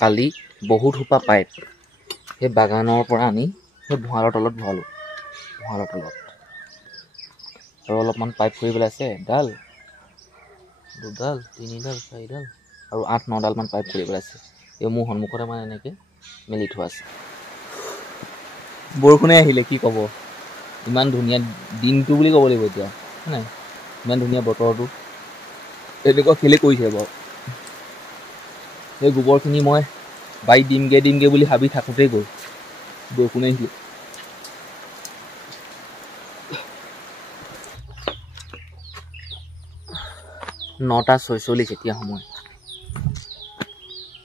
কালি বহুত সোপা পাইপ সেই বাগানৰ পৰা আনি সেই ভঁৰালৰ তলত ভৰালোঁ। ভঁৰালৰ তলত আৰু অলপমান পাইপ ফুৰি পেলাইছে, এডাল, দুডাল, তিনিডাল, চাৰিডাল আৰু 8-9ডালমান পাইপ ফুৰি পেলাইছে। এই মোৰ সন্মুখতে মানে এনেকৈ মেলি থোৱা আছে। বৰষুণে আহিলে, কি ক'ব, ইমান ধুনীয়া দিনটো বুলি ক'ব লাগিব এতিয়া, নাই ইমান ধুনীয়া বতৰটো এনেকুৱা খেলি কৰিছে বাৰু। সেই গোবৰখিনি মই বাৰীত দিমগৈ বুলি ভাবি থাকোঁতেই গ'ল বৰষুণে আহিলে। নটা 46 এতিয়া সময়।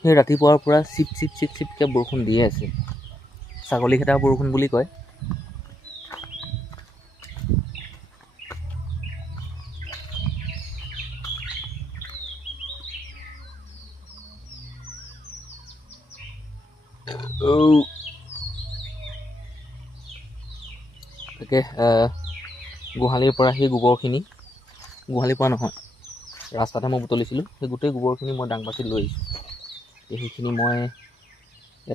সেই ৰাতিপুৱাৰ পৰা চিপ চিপকৈ বৰষুণ দিয়ে আছে। ছাগলী খেদা বৰষুণ বুলি কয়। তাকে গোহালিৰ পৰা সেই গোবৰখিনি, গোহালিৰ পৰা নহয়, ৰাস্তাতে মই বুটলিছিলোঁ, সেই গোটেই গোবৰখিনি মই ডাং পাচিত লৈ আহিছোঁ। সেইখিনি মই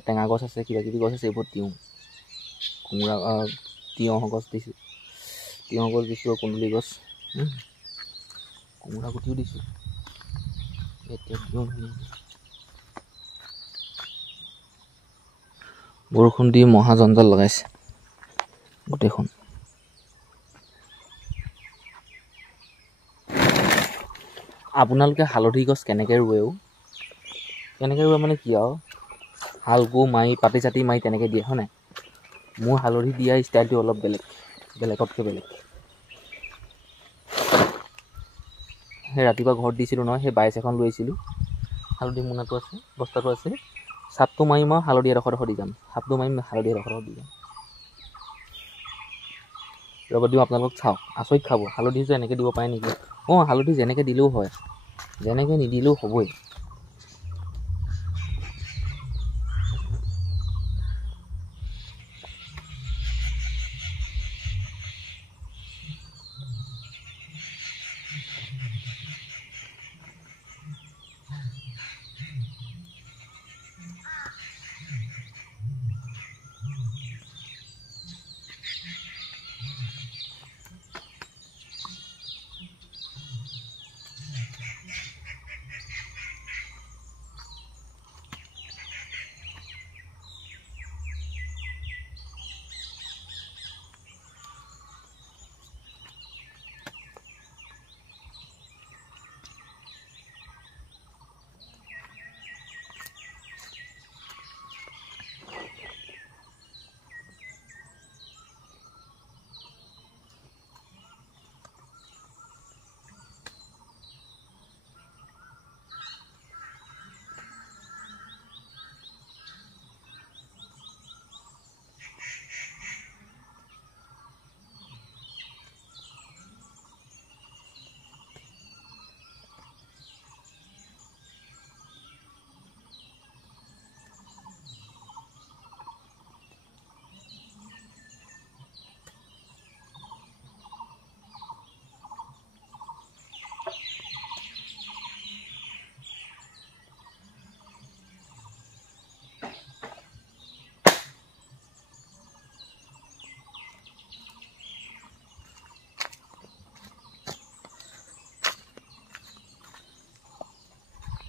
টেঙা গছ আছে, কিবাকিবি গছ আছে, এইবোৰত দিওঁ। কোমোৰা, তিয়ঁহ গছ দিছোঁ, তিয়ঁহ গছ দিছোঁ, কুন্দুলি গছ, কোমোৰা গুটিও দিছোঁ। এতিয়া দিওঁ ধুনীয়াকৈ। বৰষুণ দি মহা জঞ্জাল লগাইছে গোটেইখন। আপোনালোকে হালধি গছ কেনেকৈ ৰুৱেও? কেনেকৈ ৰুৱে মানে কি আৰু, হাল কোৰ মাৰি পাতি চাতি মাৰি তেনেকৈ দিয়ে হয় নাই? মোৰ হালধি দিয়া ষ্টাইলটো অলপ বেলেগতকৈ বেলেগ। সেই ৰাতিপুৱা ঘৰত দিছিলোঁ নহয়, সেই বাইছ এখন লৈ আহিছিলোঁ, হালধি মোনাটো আছে, বস্তাটো আছে, চাপটো মাৰিম আৰু হালধি এডোখৰ দি যাম, চাপটো মাৰিম, হালধি এডোখৰ দি যাম। ৰ'ব দিওঁ আপোনালোকক চাওক, আচৰিত খাব। হালধি যে এনেকৈ দিব পাৰে নেকি? হালধি যেনেকৈ দিলেও হয়, যেনেকৈ নিদিলেও হ'বই।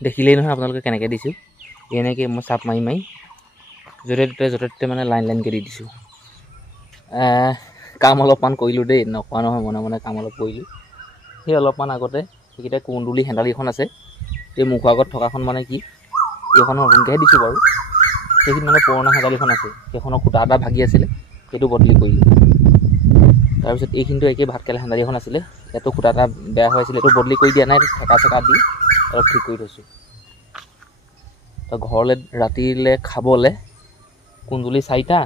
দেখিলেই নহয় আপোনালোকে কেনেকৈ দিছোঁ এনেকৈ মই চাপ মাৰি মাৰি য'তে ত'তে মানে লাইন লাইনকৈ দি দিছোঁ কাম অলপমান কৰিলোঁ দেই নকৰা নহয় মনে মনে কাম অলপ কৰিলোঁ সেই অলপমান আগতে সেইকেইটা কুন্দুলি হেন্দালিখন আছে এই মুখৰ আগত থকাখন মানে কি এইখন নতুনকৈহে দিছোঁ বাৰু সেইখিনি মানে পুৰণা হেন্দালিখন আছে সেইখনৰ খুটা এটা ভাগি আছিলে সেইটো বদলি কৰিলোঁ তাৰপিছত এইখিনিতো একেই ভাতকেৰেলা হেন্দালিখন আছিলে ইয়াতো খুটা এটা বেয়া হৈ আছিলে এইটো বদলি কৰি দিয়া নাই ঠেকা চেকা দি অলপ ঠিক কৰি থৈছোঁ তো ঘৰলৈ ৰাতিলৈ খাবলৈ কুন্দুলি 4টা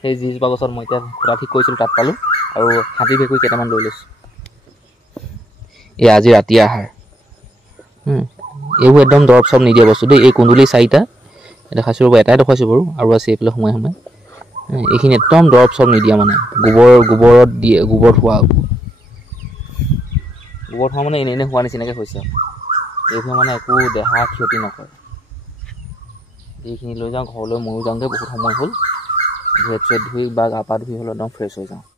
সেই যিজোপা গছত মই এতিয়া খুটা ঠিক কৰিছিলোঁ তাত পালোঁ আৰু হাতী ভেকুৰী কেইটামান লৈ লৈছোঁ এই আজি ৰাতি আহাৰ এইবোৰ একদম দৰৱ চৰব নিদিয়া বস্তু দেই এই কুন্দুলি 4টা দেখাইছোঁ ৰ'ব এটাই দেখুৱাইছোঁ বাৰু আৰু আছে এইফালে সোমাই এইখিনি একদম দৰৱ চৰব নিদিয়া মানে গোবৰত দিয়ে গোবৰত হোৱা মানে এনে হোৱা নিচিনাকৈ হৈছে এইবোৰ মানে একো দেহা ক্ষতি নকৰে এইখিনি লৈ যাওঁ ঘৰলৈ ময়ো যাওঁগৈ বহুত সময় হ'ল ভৰি চৰি ধুই বা গা পা ধুই হ'লেও একদম ফ্ৰেছ হৈ যাওঁ